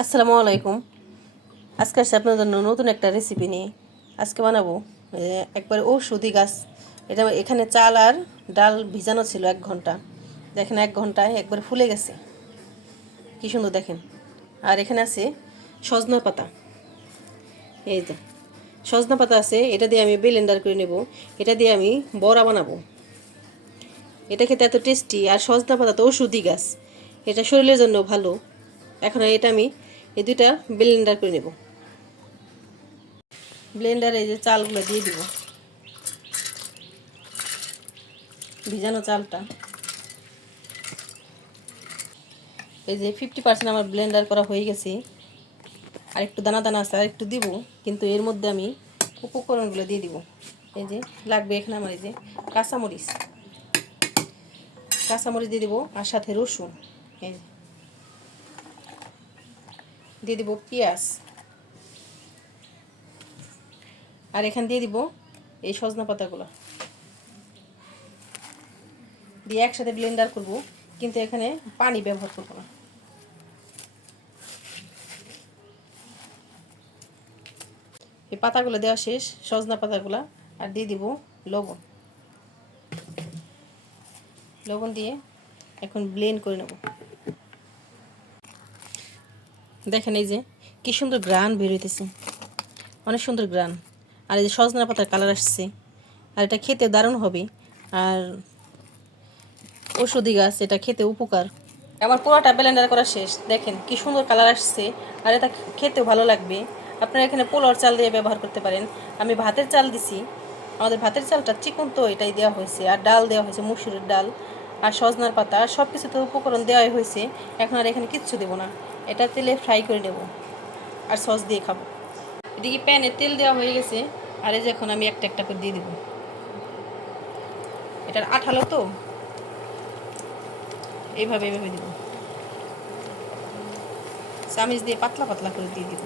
আসসালামু আলাইকুম। আজকে আসছে আপনার জন্য নতুন একটা রেসিপি নিয়ে। আজকে বানাবো একবার ঔষধি গাছ। এটা এখানে চাল আর ডাল ভিজানো ছিল 1 ঘন্টা। দেখেন 1 ঘন্টায় একবার ফুলে গেছে, কি সুন্দর দেখেন। আর এখানে আছে সজনা পাতা। এই যে সজনা পাতা আছে, এটা দিয়ে আমি ব্লেন্ডার করে নেব। এটা দিয়ে আমি বড়া বানাবো। এটা খেতে এত টেস্টি, আর সজনা পাতা তো ঔষধি গাছ, এটা শরীরের জন্য ভালো। এখন এটা আমি এই দুইটা ব্লেন্ডার করে নেব। ব্লেন্ডারে এই যে চালগুলো দিয়ে দিব, ভিজানো চালটা। এই যে 50% আমার ব্লেন্ডার করা হয়ে গেছে। আর একটু দানা দানা আছে, আর একটু দিব। কিন্তু এর মধ্যে আমি উপকরণগুলো দিয়ে দিব। এই যে লাগবে এখানে আমার এই যে কাঁচামরিচ, কাঁচামরিচ দিয়ে দিব, আর সাথে রসুন। এই দিয়ে দিব পেঁয়াজ, আর এখানে দিয়ে দিব এই সজনা পাতাগুলো দিয়ে একসাথে ব্লেন্ডার করব। কিন্তু এখানে পানি ব্যবহার করব না। এই পাতাগুলো দেওয়া শেষ, সজনা পাতাগুলো। আর দিয়ে দিব লবণ। লবণ দিয়ে এখন ব্লেন্ড করে নেব। দেখেন এই যে কি সুন্দর গ্রান বের হইতেছে, অনেক সুন্দর গ্রান। আর এই যে সজনা পাতার কালার আসছে, আর এটা খেতে দারুণ হবে। আর ঔষধি গাছ, এটা খেতে উপকার। আমার পুরোটা ব্লেন্ডার করা শেষ, দেখেন কি সুন্দর কালার আসছে। আর এটা খেতেও ভালো লাগবে। আপনারা এখানে পোলাওর চাল দিয়ে ব্যবহার করতে পারেন। আমি ভাতের চাল দিছি, আমাদের ভাতের চালটা চিকন, তো এটাই দেওয়া হয়েছে। আর ডাল দেওয়া হয়েছে মুসুরের ডাল, আর সজনার পাতা, সব কিছুতে উপকরণ দেওয়াই হয়েছে। এখন আর এখানে কিচ্ছু দেবো না, এটা তেলে ফ্রাই করে নেব আর সস দিয়ে খাবো। এদিকে প্যানে তেল দেওয়া হয়ে গেছে। আর এই যে এখন আমি একটা একটা করে দিয়ে দেবো। এটার আঠালো তো, এইভাবে এইভাবে দেবো। চামিচ দিয়ে পাতলা পাতলা করে দিয়ে দিব।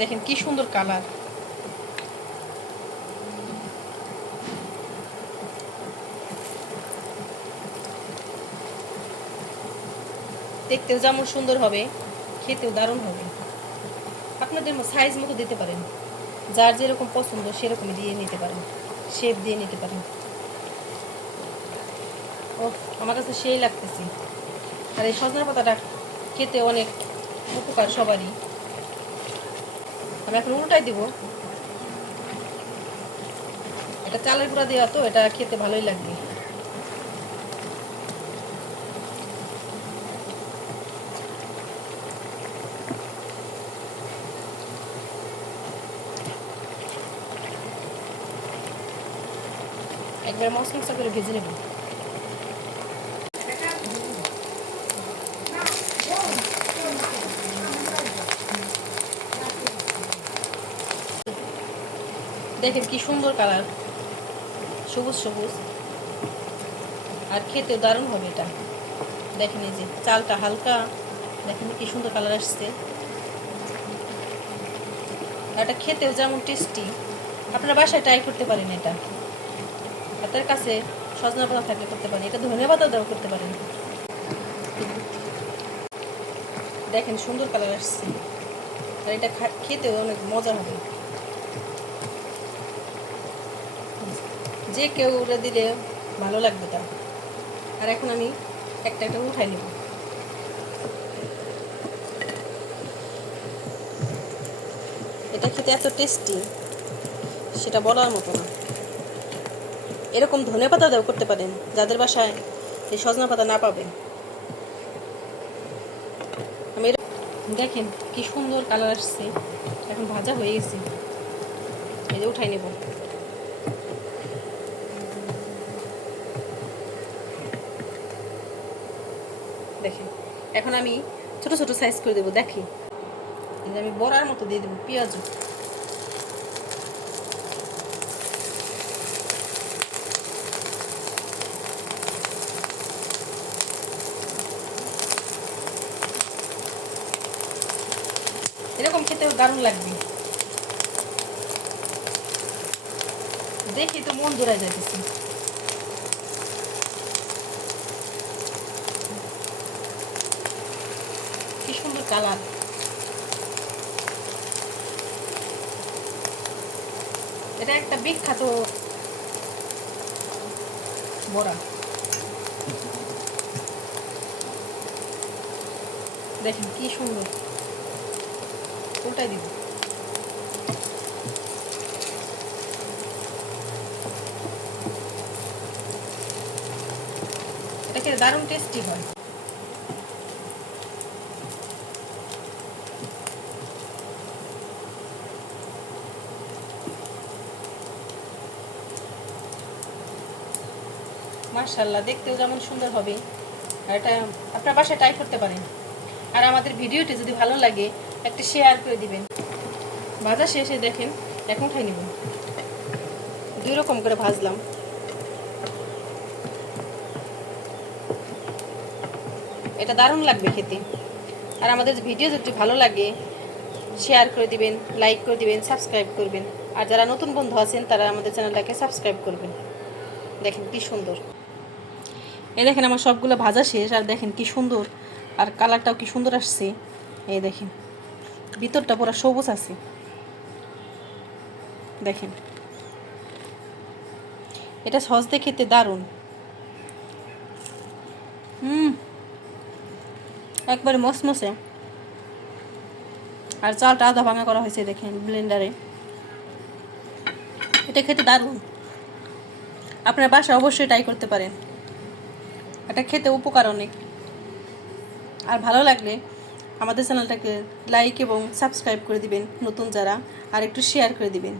দেখেন কি সুন্দর কালার। দেখতেও যেমন সুন্দর হবে, খেতেও দারুণ হবে। আপনাদের সাইজ মতো দিতে পারেন, যার যেরকম পছন্দ সেরকমই দিয়ে নিতে পারেন, শেপ দিয়ে নিতে পারেন। ও, আমার কাছে সেই লাগতেছে। আর এই সজনা পাতাটা খেতে অনেক উপকার সবারই। আমি এখন উল্টাই দিব। এটা চালের গুঁড়া দেওয়া, তো এটা খেতে ভালোই লাগবে। একবার মশলা করে ভেজে নেব। দেখেন কি সুন্দর কালার, সবুজ সবুজ, আর খেতেও দারুণ হবে এটা। দেখেন এই যে চালটা হালকা, দেখেন কি সুন্দর কালার আসছে। আর এটা খেতেও যেমন টেস্টি। আপনারা বাসায় ট্রাই করতে পারেন এটা। আপনার কাছে সজনা পাতা থাকলে করতে পারেন, এটা ধনিয়া পাতা দেওয়া করতে পারেন। দেখেন সুন্দর কালার আসছে, আর এটা খেতেও অনেক মজা হবে। যে কেউ ওটা দিলে ভালো লাগবে তার। আর এখন আমি একটা একটা উঠাই নেব। এটা খেতে এত টেস্টি, সেটা বলার মতো না। এরকম ধনিয়া পাতা দেওয়া করতে পারেন, যাদের বাসায় এই সজনা পাতা না পাবে। আমি দেখেন কি সুন্দর কালার আসছে, এখন ভাজা হয়ে গেছে। এই যে উঠাই নেব। দেখেন এখন আমি ছোট ছোট সাইজ করে দেবো। দেখি এই যে আমি বড়ার মতো দিয়ে দেবো পেঁয়াজ। এরকম খেতেও দারুণ লাগবে। দেখি তো মন জোড়ায় যাইতেছে। কি সুন্দর কালার। এটা একটা বিখ্যাত বড়া। দেখেন কি সুন্দর। উল্টাই দিব। এটা খেতে দারুণ টেস্টি হয়। মাশাআল্লাহ, দেখতেও যেমন সুন্দর হবে, আর এটা আপনার বাসায় ট্রাই করতে পারেন। আর আমাদের ভিডিওটি যদি ভালো লাগে একটা শেয়ার করে দিবেন। ভাজা শেষে দেখেন এখন খাই নিব। 2 রকম করে ভাজলাম। এটা দারুণ লাগবে খেতে। আর আমাদের ভিডিও যদি ভালো লাগে শেয়ার করে দিবেন, লাইক করে দিবেন, সাবস্ক্রাইব করবেন। আর যারা নতুন বন্ধু আছেন তারা আমাদের চ্যানেলটাকে সাবস্ক্রাইব করবেন। দেখেন কি সুন্দর। এই দেখেন আমার সবগুলো ভাজা শেষ, আর দেখেন কি সুন্দর, আর কালারটাও কি সুন্দর আসছে। এই দেখেন ভিতরটা পুরো সবুজ আছে। দেখেন এটা সস দিয়ে খেতে দারুণ। একবারে মসমসে। আর চালটা আধা ভাঙা করা হয়েছে দেখেন ব্লেন্ডারে। এটা খেতে দারুণ। আপনার বাসায় অবশ্যই ট্রাই করতে পারেন। এটা খেতে উপকার অনেক। আর ভালো লাগলে আমাদের চ্যানেলটাকে লাইক এবং সাবস্ক্রাইব করে দিবেন নতুন যারা, আর একটু শেয়ার করে দিবেন।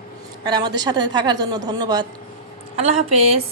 আর আমাদের সাথে থাকার জন্য ধন্যবাদ। আল্লাহ হাফেজ।